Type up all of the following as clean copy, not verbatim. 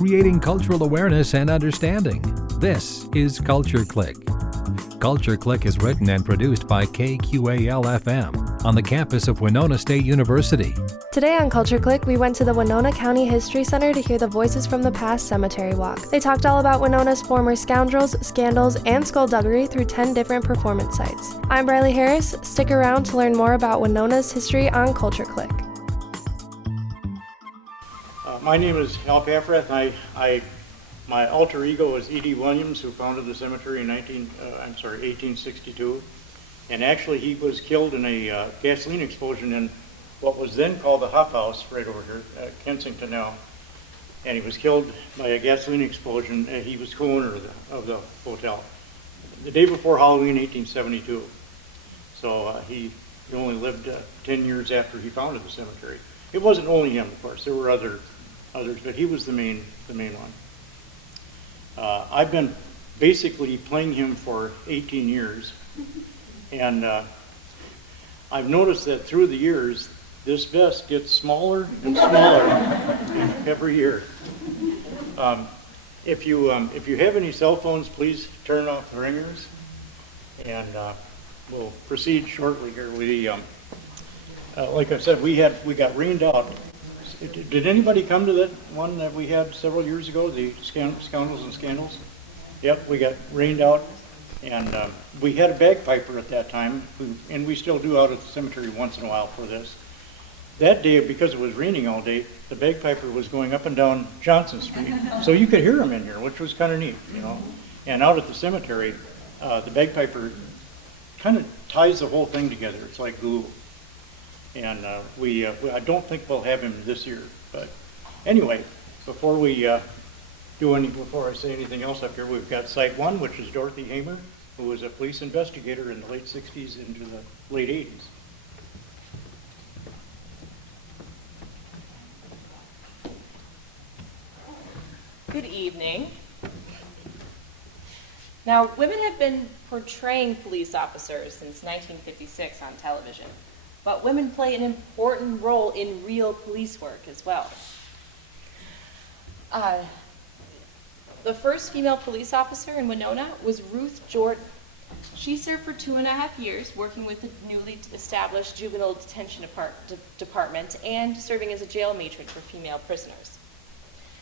creating cultural awareness and understanding. This is Culture Clique. Culture Clique is written and produced by KQAL-FM on the campus of Winona State University. Today on Culture Clique, we went to the Winona County History Center to hear the Voices from the Past cemetery walk. They talked all about Winona's former scoundrels, scandals, and skullduggery through 10 different performance sites. I'm Brylee Harris. Stick around to learn more about Winona's history on Culture Clique. My name is Hal Paffrath. My alter ego is E.D. Williams, who founded the cemetery in 1862. And actually, he was killed in a gasoline explosion in what was then called the Huff House, right over here, Kensington now. And he was killed by a gasoline explosion. He was co-owner of the hotel. The day before Halloween, 1872. So he only lived 10 years after he founded the cemetery. It wasn't only him, of course. There were others, but he was the main one. I've been basically playing him for 18 years, and I've noticed that through the years, this vest gets smaller and smaller every year. If you have any cell phones, please turn off the ringers, and we'll proceed shortly here. Like I said, we got rained out. Did anybody come to that one that we had several years ago, the Scoundrels and Scandals? Yep, we got rained out, and we had a bagpiper at that time, and we still do out at the cemetery once in a while for this. That day, because it was raining all day, the bagpiper was going up and down Johnson Street, so you could hear him in here, which was kind of neat, you know. And out at the cemetery, the bagpiper kind of ties the whole thing together. It's like glue. And I don't think we'll have him this year. But anyway, before I say anything else up here, we've got Site 1, which is Dorothy Hamer, who was a police investigator in the late 60s into the late 80s. Good evening. Now, women have been portraying police officers since 1956 on television. But women play an important role in real police work as well. The first female police officer in Winona was Ruth Jordan. She served for 2.5 years working with the newly established juvenile detention department and serving as a jail matron for female prisoners.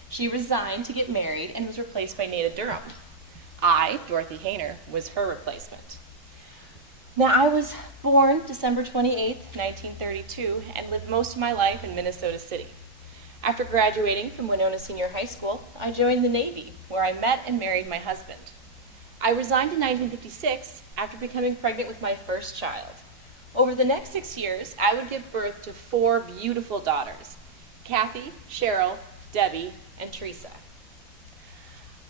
She resigned to get married and was replaced by Nada Durham. I, Dorothy Hayner, was her replacement. Now, I was born December 28, 1932, and lived most of my life in Minnesota City. After graduating from Winona Senior High School, I joined the Navy, where I met and married my husband. I resigned in 1956 after becoming pregnant with my first child. Over the next 6 years, I would give birth to 4 beautiful daughters, Kathy, Cheryl, Debbie, and Teresa.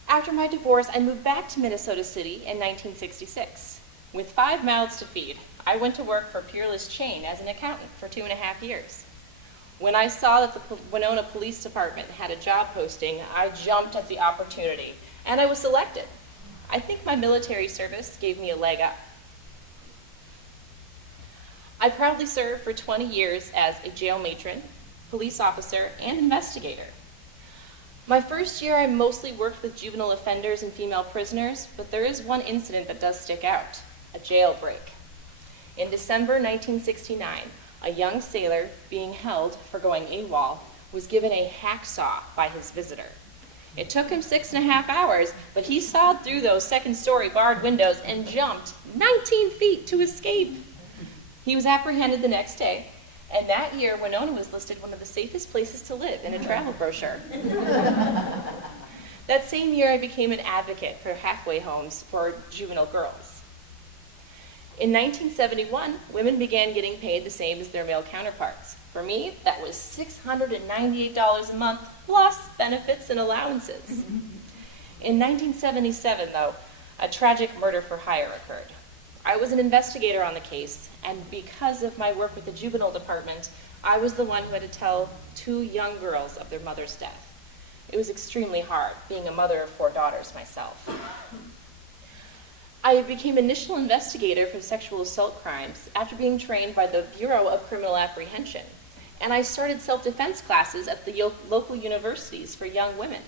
After my divorce, I moved back to Minnesota City in 1966. With 5 mouths to feed, I went to work for Peerless Chain as an accountant for 2.5 years. When I saw that the Winona Police Department had a job posting, I jumped at the opportunity, and I was selected. I think my military service gave me a leg up. I proudly served for 20 years as a jail matron, police officer, and investigator. My first year, I mostly worked with juvenile offenders and female prisoners, but there is one incident that does stick out. A jailbreak. In December 1969, a young sailor being held for going AWOL was given a hacksaw by his visitor. It took him 6.5 hours, but he sawed through those second-story barred windows and jumped 19 feet to escape. He was apprehended the next day, and that year, Winona was listed one of the safest places to live in a travel brochure. That same year, I became an advocate for halfway homes for juvenile girls. In 1971, women began getting paid the same as their male counterparts. For me, that was $698 a month, plus benefits and allowances. In 1977, though, a tragic murder for hire occurred. I was an investigator on the case, and because of my work with the juvenile department, I was the one who had to tell 2 young girls of their mother's death. It was extremely hard, being a mother of 4 daughters myself. I became initial investigator for sexual assault crimes after being trained by the Bureau of Criminal Apprehension, and I started self-defense classes at the local universities for young women.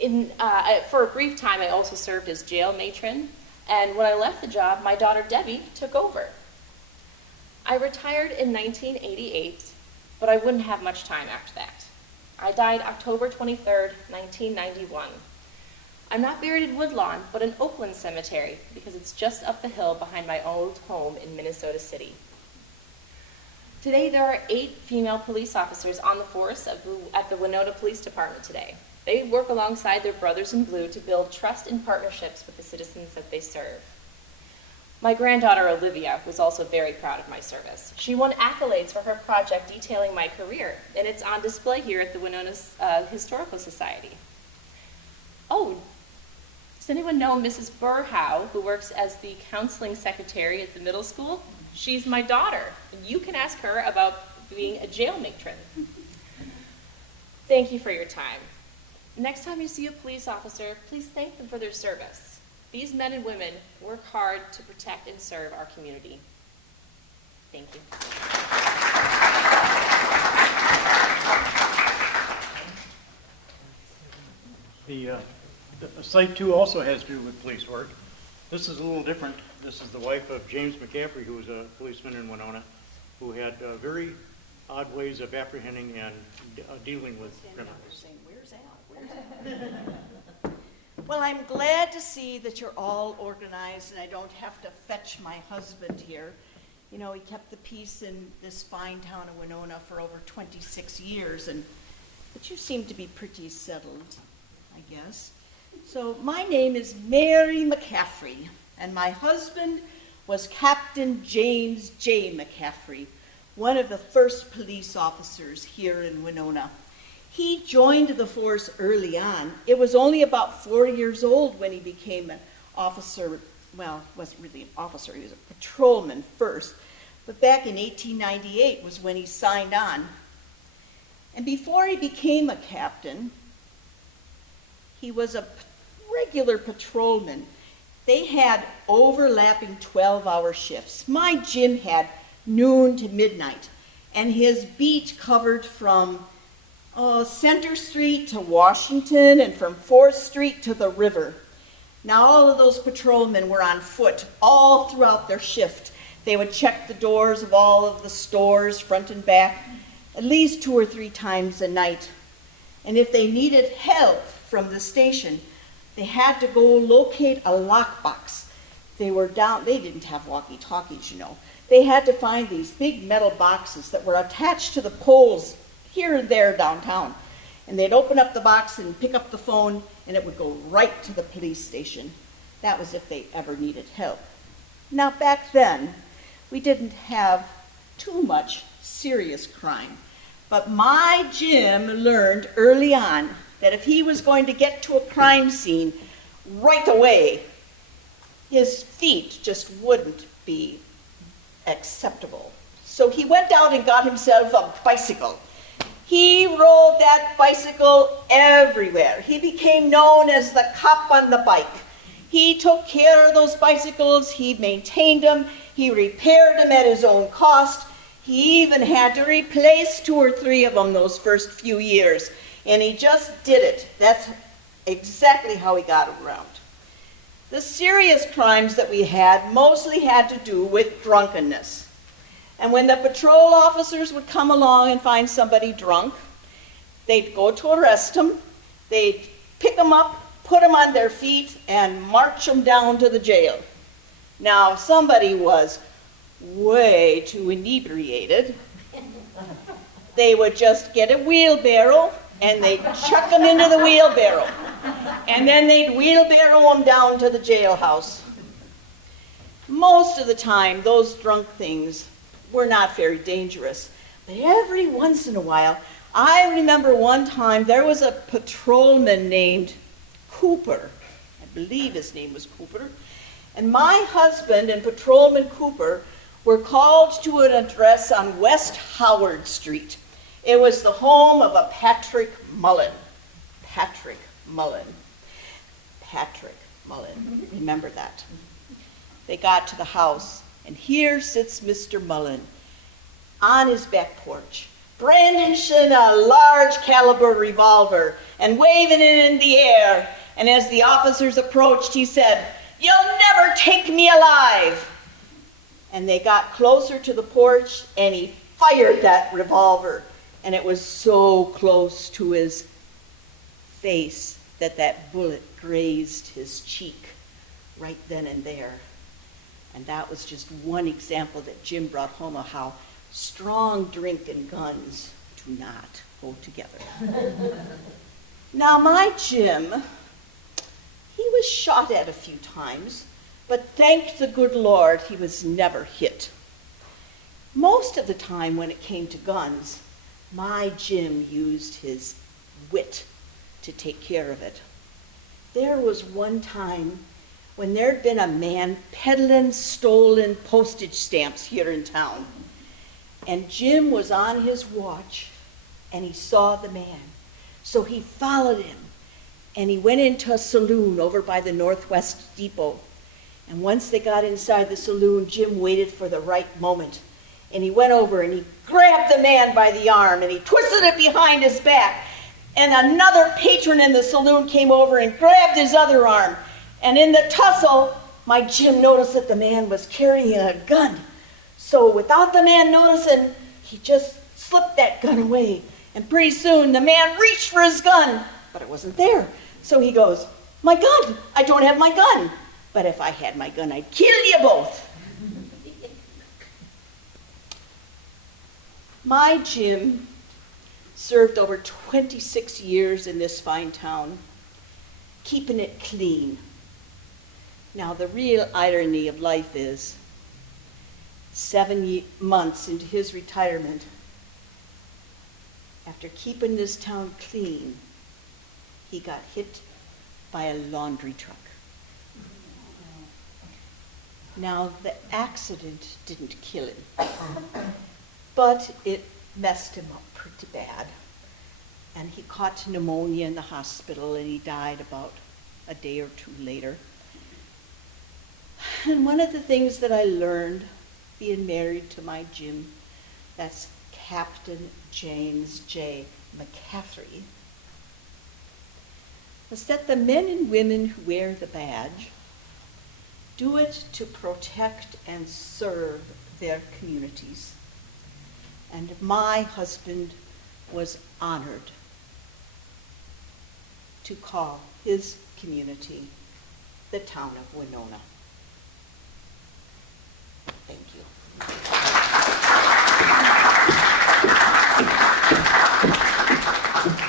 For a brief time, I also served as jail matron, and when I left the job, my daughter Debbie took over. I retired in 1988, but I wouldn't have much time after that. I died October 23rd, 1991. I'm not buried in Woodlawn, but in Oakland Cemetery, because it's just up the hill behind my old home in Minnesota City. Today, there are 8 female police officers on the force at the Winona Police Department today. They work alongside their brothers in blue to build trust and partnerships with the citizens that they serve. My granddaughter Olivia was also very proud of my service. She won accolades for her project detailing my career, and it's on display here at the Winona Historical Society. Oh, does anyone know Mrs. Burhow, who works as the counseling secretary at the middle school? She's my daughter, and you can ask her about being a jail matron. Thank you for your time. Next time you see a police officer, please thank them for their service. These men and women work hard to protect and serve our community. Thank you. The site too also has to do with police work. This is a little different. This is the wife of James McCaffrey, who was a policeman in Winona, who had very odd ways of apprehending and dealing with criminals. Where's Al? Well, I'm glad to see that you're all organized and I don't have to fetch my husband here. You know, he kept the peace in this fine town of Winona for over 26 years, but you seem to be pretty settled, I guess. So my name is Mary McCaffrey, and my husband was Captain James J. McCaffrey, one of the first police officers here in Winona. He joined the force early on. It was only about 4 years old when he became an officer. Well, wasn't really an officer, he was a patrolman first. But back in 1898 was when he signed on. And before he became a captain, he was a regular patrolman. They had overlapping 12-hour shifts. My Jim had noon to midnight, and his beat covered from Center Street to Washington and from 4th Street to the river. Now all of those patrolmen were on foot all throughout their shift. They would check the doors of all of the stores, front and back, at least 2 or 3 times a night. And if they needed help from the station, they had to go locate a lockbox. They didn't have walkie-talkies, you know. They had to find these big metal boxes that were attached to the poles here and there downtown. And they'd open up the box and pick up the phone, and it would go right to the police station. That was if they ever needed help. Now, back then, we didn't have too much serious crime. But my Jim learned early on that if he was going to get to a crime scene right away, his feet just wouldn't be acceptable. So he went out and got himself a bicycle. He rode that bicycle everywhere. He became known as the cop on the bike. He took care of those bicycles, he maintained them, he repaired them at his own cost. He even had to replace 2 or 3 of them those first few years. And he just did it. That's exactly how he got around. The serious crimes that we had mostly had to do with drunkenness. And when the patrol officers would come along and find somebody drunk, they'd go to arrest them, they'd pick them up, put them on their feet, and march them down to the jail. Now, if somebody was way too inebriated, they would just get a wheelbarrow and they'd chuck them into the wheelbarrow. And then they'd wheelbarrow them down to the jailhouse. Most of the time, those drunk things were not very dangerous. But every once in a while, I remember one time there was a patrolman named Cooper. I believe his name was Cooper. And my husband and Patrolman Cooper were called to an address on West Howard Street. It was the home of a Patrick Mullen. Patrick Mullen. Patrick Mullen. Remember that. They got to the house, and here sits Mr. Mullen on his back porch, brandishing a large caliber revolver and waving it in the air. And as the officers approached, he said, "You'll never take me alive." And they got closer to the porch, and he fired that revolver. And it was so close to his face that bullet grazed his cheek right then and there. And that was just one example that Jim brought home of how strong drink and guns do not go together. Now, my Jim, he was shot at a few times, but thank the good Lord, he was never hit. Most of the time when it came to guns, my Jim used his wit to take care of it. There was one time when there'd been a man peddling stolen postage stamps here in town. And Jim was on his watch, and he saw the man. So he followed him, and he went into a saloon over by the Northwest Depot. And once they got inside the saloon, Jim waited for the right moment. And he went over and he grabbed the man by the arm, and he twisted it behind his back. And another patron in the saloon came over and grabbed his other arm. And in the tussle, my Jim noticed that the man was carrying a gun. So without the man noticing, he just slipped that gun away. And pretty soon, the man reached for his gun, but it wasn't there. So he goes, "My gun! I don't have my gun. But if I had my gun, I'd kill you both." My Jim served over 26 years in this fine town, keeping it clean. Now, the real irony of life is 7 months into his retirement, after keeping this town clean, he got hit by a laundry truck. Now, the accident didn't kill him, but it messed him up pretty bad. And he caught pneumonia in the hospital, and he died about a day or two later. And one of the things that I learned being married to my Jim, that's Captain James J. McCaffrey, was that the men and women who wear the badge do it to protect and serve their communities. And my husband was honored to call his community the town of Winona. Thank you.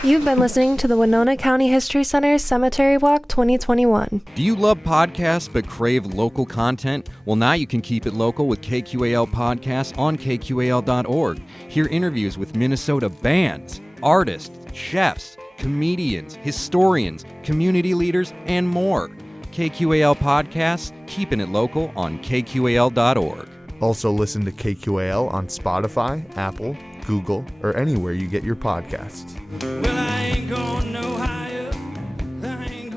You've been listening to the Winona County History Center Cemetery Walk 2021. Do you love podcasts but crave local content? Well, now you can keep it local with KQAL Podcasts on kqal.org. Hear interviews with Minnesota bands, artists, chefs, comedians, historians, community leaders, and more. KQAL Podcasts, keeping it local on kqal.org. Also listen to KQAL on Spotify, Apple, Google, or anywhere you get your podcasts. Well, I ain't going no higher.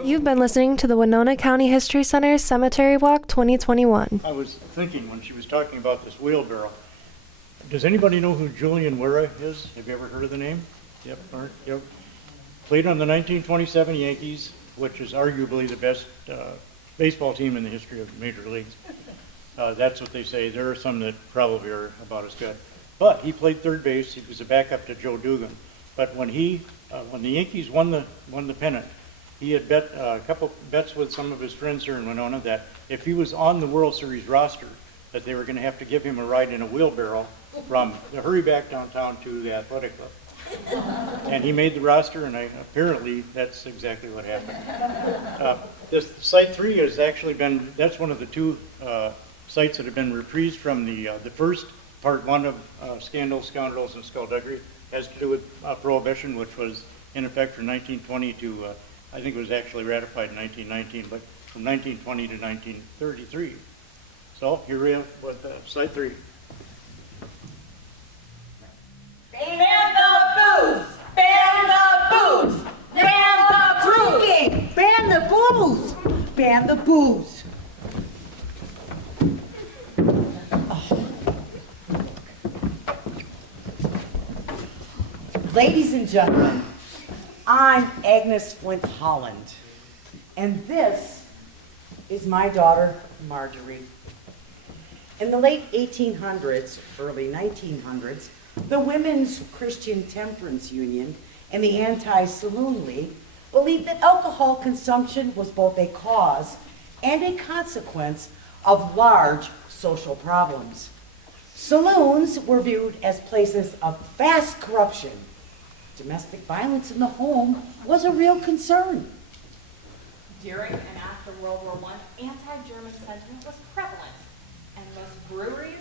You've been listening to the Winona County History Center Cemetery Walk 2021. I was thinking when she was talking about this wheelbarrow, does anybody know who Julian Wera is? Have you ever heard of the name? Yep. Yep. Played on the 1927 Yankees, which is arguably the best baseball team in the history of major leagues. That's what they say. There are some that probably are about as good. But he played third base. He was a backup to Joe Dugan. But when the Yankees won the pennant, he had bet a couple bets with some of his friends here in Winona that if he was on the World Series roster, that they were going to have to give him a ride in a wheelbarrow from the hurry back downtown to the athletic club. And he made the roster, and apparently that's exactly what happened. This Site 3 has actually been, that's one of the two sites that have been reprised from the first part 1 of Scandals, Scoundrels, and Skullduggery. Has to do with Prohibition, which was in effect from 1920 to, I think it was actually ratified in 1919, but from 1920 to 1933. So here we are with Site 3. Ban the booze! Ban the booze! Ban the drinking! Ban the booze! Ban the booze! Ladies and gentlemen, I'm Agnes Flint Holland, and this is my daughter, Marjorie. In the late 1800s, early 1900s, the Women's Christian Temperance Union and the Anti-Saloon League believed that alcohol consumption was both a cause and a consequence of large social problems. Saloons were viewed as places of vast corruption. Domestic violence in the home was a real concern. During and after World War I, anti-German sentiment was prevalent, and most breweries,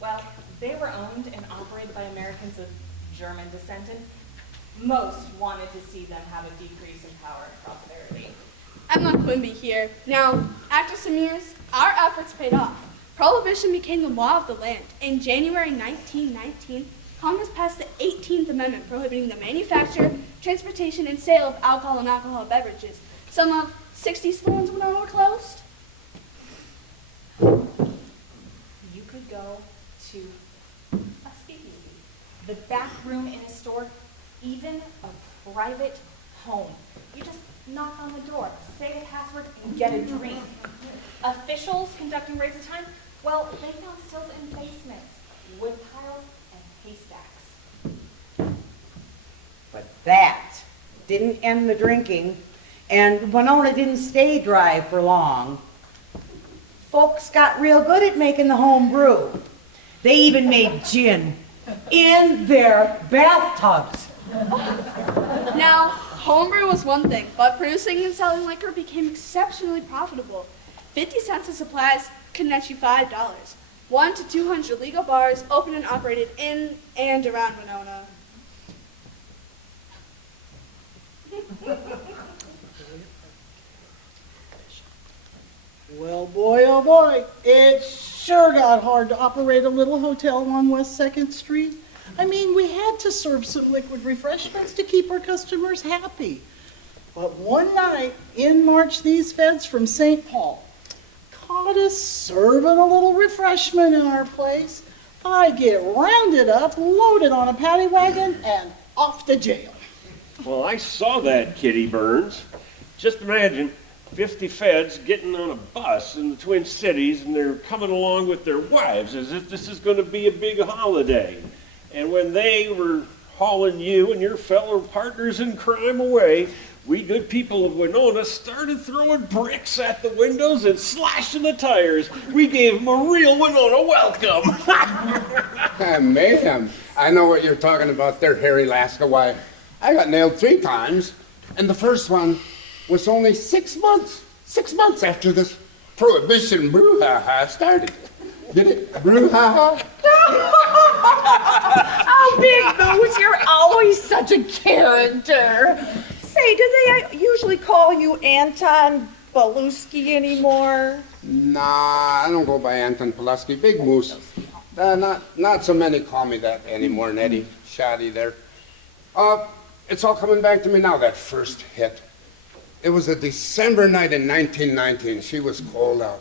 well, they were owned and operated by Americans of German descent, and most wanted to see them have a decrease in power and prosperity. Emma Quimby here. Now, after some years, our efforts paid off. Prohibition became the law of the land. In January 1919, Congress passed the 18th Amendment prohibiting the manufacture, transportation, and sale of alcohol and alcoholic beverages. Some of 60 saloons were closed. You could go to a speakeasy, the back room in a store, even a private home. You just knock on the door, say a password, and get a drink. Officials conducting raids of time, well, they found stills in basements, wood piles, and haystacks. But that didn't end the drinking, and Winona didn't stay dry for long. Folks got real good at making the home brew. They even made gin in their bathtubs. Now, homebrew was one thing, but producing and selling liquor became exceptionally profitable. 50 cents a supply could net you $5. 1 to 200 legal bars opened and operated in and around Winona. Well, boy, oh boy, it sure got hard to operate a little hotel on West 2nd Street. I mean, we had to serve some liquid refreshments to keep our customers happy. But one night, in marched these feds from St. Paul. Caught us serving a little refreshment in our place. I get rounded up, loaded on a paddy wagon, and off to jail. Well, I saw that, Kitty Burns. Just imagine 50 feds getting on a bus in the Twin Cities, and they're coming along with their wives as if this is going to be a big holiday. And when they were hauling you and your fellow partners in crime away, we good people of Winona started throwing bricks at the windows and slashing the tires. We gave them a real Winona welcome. Mayhem. I know what you're talking about there, Harry Laska. Why, I got nailed 3 times, and the first one was only 6 months. 6 months after this prohibition brouhaha started. Get it? Brouhaha? Oh, Big Nose, you're always such a character. Say, do they usually call you Anton Beluski anymore? Nah, I don't go by Anton Pulaski. Big Moose. Not so many call me that anymore, Nettie. Shoddy there. It's all coming back to me now, that first hit. It was a December night in 1919. She was cold out.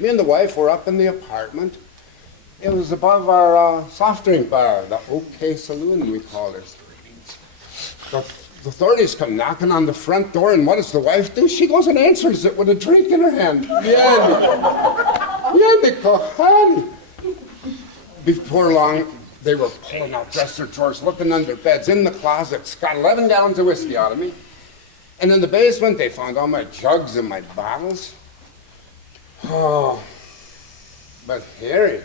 Me and the wife were up in the apartment. It was above our soft drink bar, the OK Saloon, we called it. The authorities come knocking on the front door, and what does the wife do? She goes and answers it with a drink in her hand. Before long, they were pulling out dresser drawers, looking under beds, in the closets, got 11 gallons of whiskey out of me. And in the basement, they found all my jugs and my bottles. Oh, but Harry,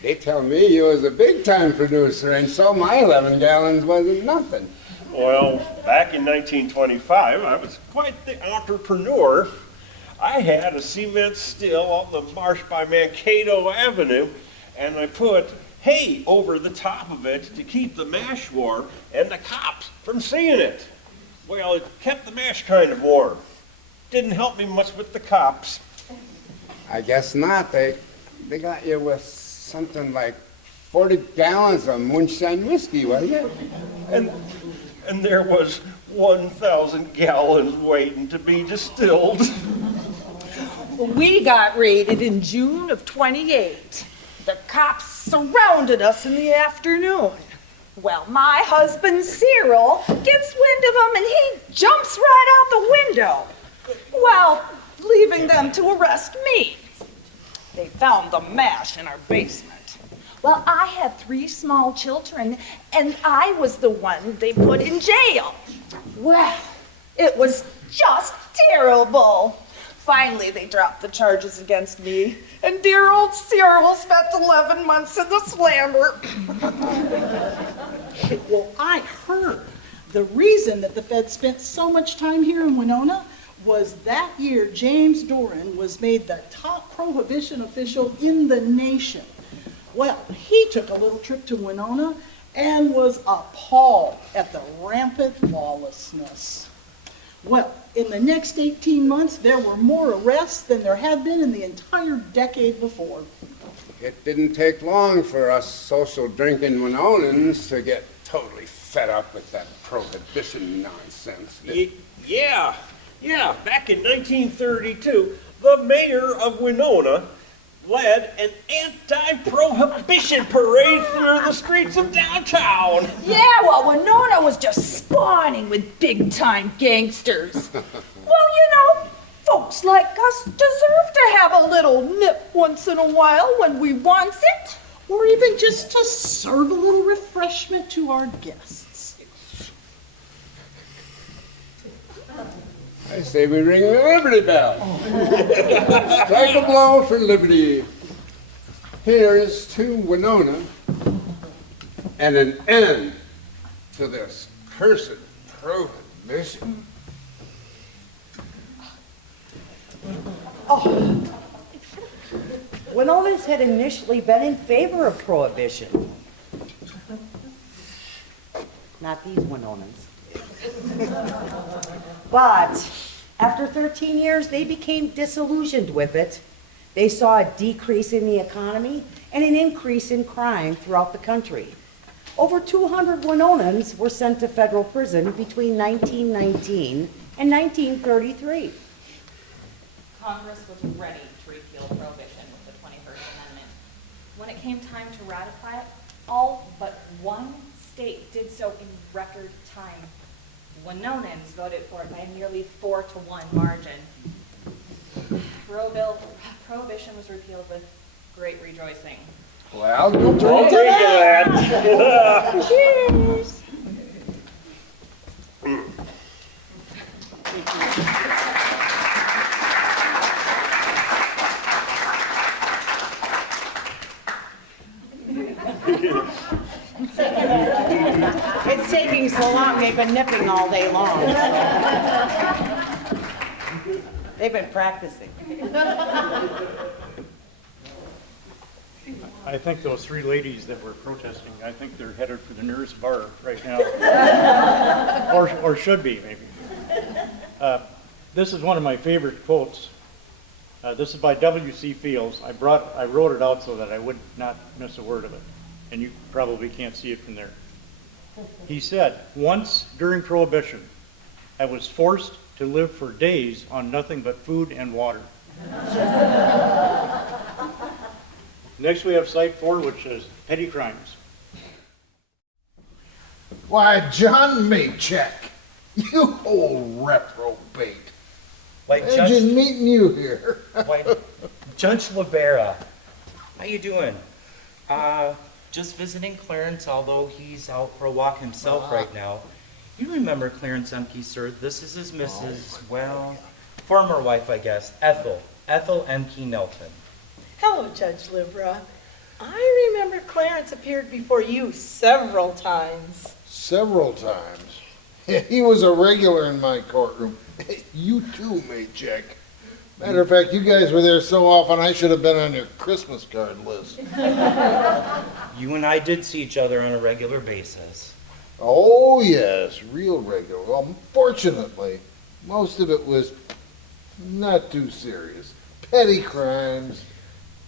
they tell me you was a big-time producer, and so my 11 gallons wasn't nothing. Well, back in 1925, I was quite the entrepreneur. I had a cement still on the marsh by Mankato Avenue, and I put hay over the top of it to keep the mash warm and the cops from seeing it. Well, it kept the mash kind of warm. Didn't help me much with the cops. I guess not. They got you with something like 40 gallons of moonshine whiskey, wasn't it? And there was 1,000 gallons waiting to be distilled. We got raided in June of '28. The cops surrounded us in the afternoon. Well, my husband Cyril gets wind of them and he jumps right out the window. Well, leaving them to arrest me. They found the mash in our basement. Well, I had 3 small children and I was the one they put in jail. Well, it was just terrible. Finally, they dropped the charges against me, and dear old Cyril spent 11 months in the slammer. Well, I heard the reason that the feds spent so much time here in Winona was that year James Doran was made the top prohibition official in the nation. Well, he took a little trip to Winona and was appalled at the rampant lawlessness. Well, in the next 18 months, there were more arrests than there had been in the entire decade before. It didn't take long for us social drinking Winonans to get totally fed up with that prohibition nonsense. Yeah. Back in 1932, the mayor of Winona led an anti-prohibition parade through the streets of downtown. Yeah, well, Winona was just spawning with big-time gangsters. Well, folks like us deserve to have a little nip once in a while when we wants it. Or even just to serve a little refreshment to our guests. I say we ring the Liberty Bell. Strike a blow for liberty. Here's to Winona and an end to this cursed prohibition. Winonans had initially been in favor of prohibition. Not these Winonans. But after 13 years, they became disillusioned with it. They saw a decrease in the economy and an increase in crime throughout the country. Over 200 Winonans were sent to federal prison between 1919 and 1933. Congress was ready to repeal prohibition with the 21st Amendment. When it came time to ratify it, all but one state did so in record time. Winonans voted for it by a nearly 4-to-1 margin. Prohibition was repealed with great rejoicing. Well, don't Drink to that. Cheers. It's taking so long, they've been nipping all day long. They've been practicing. I think those 3 ladies that were protesting, I think they're headed for the nearest bar right now. or should be, maybe. This is one of my favorite quotes. This is by W.C. Fields. I wrote it out so that I would not miss a word of it. And you probably can't see it from there. He said, "Once during Prohibition, I was forced to live for days on nothing but food and water." Next we have Site 4, which is petty crimes. Why, John Maycheck, you old reprobate. Why, Imagine meeting you here. Why, Judge Libera, how you doing? Just visiting Clarence, although he's out for a walk himself right now. You remember Clarence Emke, sir. This is his Mrs., well, former wife, I guess, Ethel Emke Nelton. Hello, Judge Libera. I remember Clarence appeared before you several times. Several times. He was a regular in my courtroom. You too, Maycheck. Matter of fact, you guys were there so often I should have been on your Christmas card list. You and I did see each other on a regular basis. Oh, yes, real regular. Well, fortunately, most of it was not too serious. Petty crimes.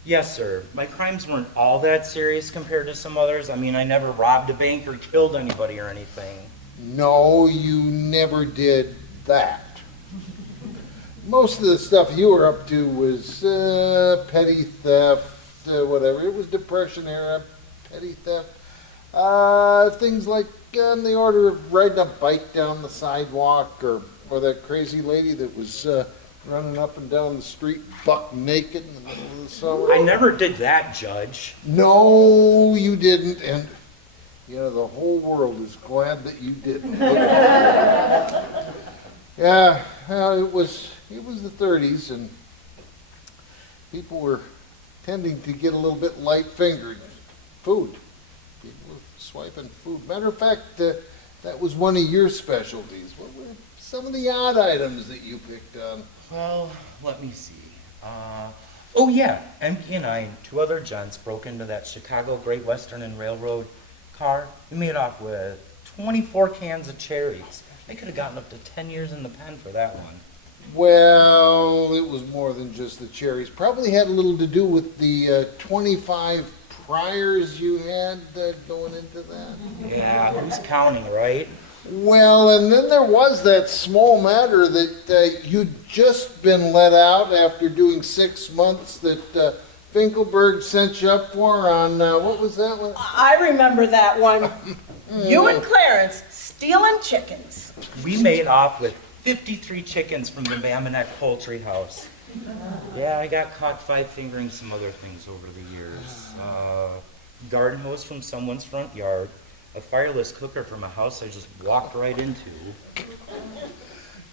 Yes, sir. My crimes weren't all that serious compared to some others. I mean, I never robbed a bank or killed anybody or anything. No, you never did that. Most of the stuff you were up to was petty theft, whatever. It was Depression era, petty theft. Things like on the order of riding a bike down the sidewalk, or that crazy lady that was running up and down the street buck naked in the middle of the summer. I never did that, Judge. No, you didn't, and the whole world is glad that you didn't. Yeah, it was the 30s, and people were tending to get a little bit light-fingered. Food. People were swiping food. Matter of fact, that was one of your specialties. What were some of the odd items that you picked on? Well, let me see. Oh yeah, MP and I and 2 other gents broke into that Chicago Great Western and Railroad car. We made off with 24 cans of cherries. They could have gotten up to 10 years in the pen for that one. Well, it was more than just the cherries. Probably had a little to do with the 25 priors you had going into that. Yeah, who's counting, right? Well, and then there was that small matter that you'd just been let out after doing 6 months that Finkelberg sent you up for on, what was that one? I remember that one. You and Clarence stealing chickens. We made off with 53 chickens from the Mamonet Poultry House. Yeah, I got caught 5-fingering some other things over the years. Garden hose from someone's front yard. A fireless cooker from a house I just walked right into.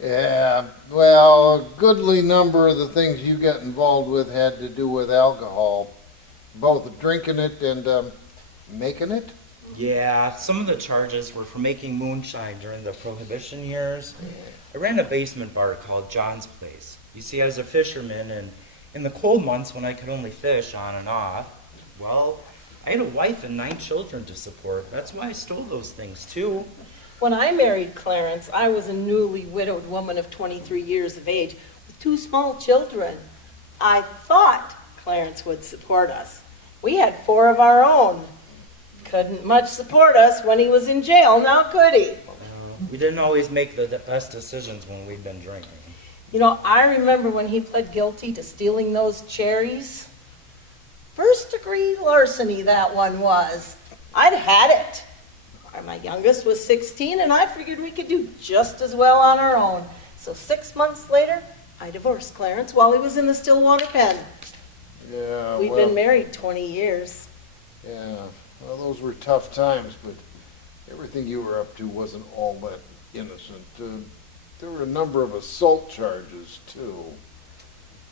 Yeah, well, a goodly number of the things you got involved with had to do with alcohol, both drinking it and making it. Yeah, some of the charges were for making moonshine during the Prohibition years. I ran a basement bar called John's Place. You see, I was a fisherman, and in the cold months when I could only fish on and off, well, I had a wife and 9 children to support. That's why I stole those things, too. When I married Clarence, I was a newly widowed woman of 23 years of age with 2 small children. I thought Clarence would support us. We had 4 of our own. Couldn't much support us when he was in jail, now could he? We didn't always make the best decisions when we'd been drinking. I remember when he pled guilty to stealing those cherries. 1st-degree larceny, that one was. I'd had it. My youngest was 16, and I figured we could do just as well on our own. So 6 months later, I divorced Clarence while he was in the Stillwater pen. Yeah, We'd been married 20 years. Yeah, well, those were tough times, but everything you were up to wasn't all that innocent. There were a number of assault charges, too.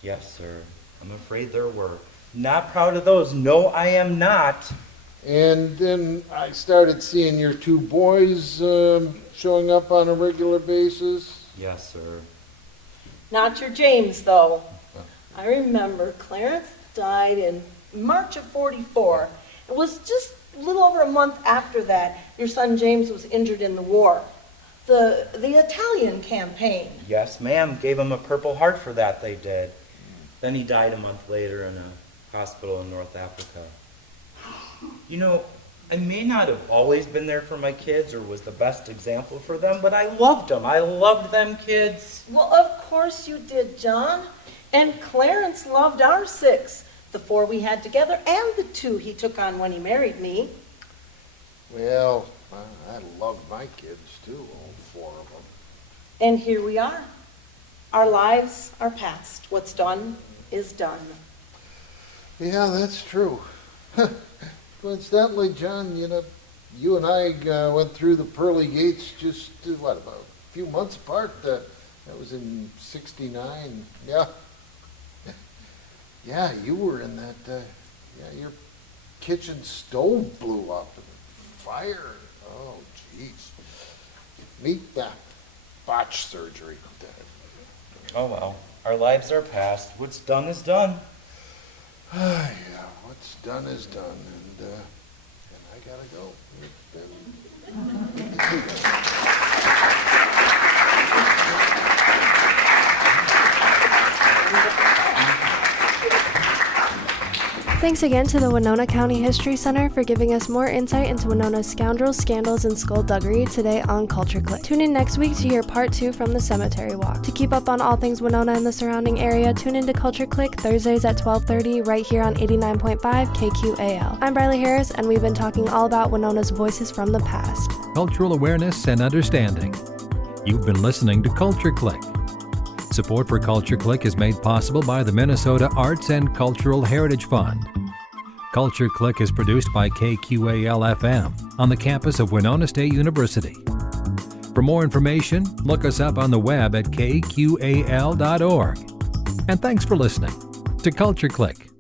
Yes, sir. I'm afraid there were. Not proud of those. No, I am not. And then I started seeing your 2 boys showing up on a regular basis. Yes, sir. Not your James, though. I remember Clarence died in March of 44. It was just a little over a month after that your son James was injured in the war. The Italian campaign. Yes, ma'am. Gave him a Purple Heart for that, they did. Then he died a month later in a hospital in North Africa. I may not have always been there for my kids or was the best example for them, but I loved them. I loved them kids. Well, of course you did, John. And Clarence loved our 6, the 4 we had together and the 2 he took on when he married me. Well, I loved my kids, too, all 4 of them. And here we are. Our lives are past. What's done is done. Yeah, that's true. Coincidentally, John, you and I went through the pearly gates just, about a few months apart. That was in '69. Yeah. Yeah, you were in that, your kitchen stove blew up and fire. Oh, jeez. Meet that botch surgery. Oh, well. Our lives are past. What's done is done. Yeah, what's done is done, and I gotta go. Thanks again to the Winona County History Center for giving us more insight into Winona's scoundrels, scandals, and skullduggery today on Culture Clique. Tune in next week to hear part 2 from the cemetery walk. To keep up on all things Winona and the surrounding area, tune into Culture Clique Thursdays at 12:30 right here on 89.5 KQAL. I'm Brylee Harris, and we've been talking all about Winona's voices from the past. Cultural awareness and understanding. You've been listening to Culture Clique. Support for Culture Clique is made possible by the Minnesota Arts and Cultural Heritage Fund. Culture Clique is produced by KQAL-FM on the campus of Winona State University. For more information, look us up on the web at kqal.org. And thanks for listening to Culture Clique.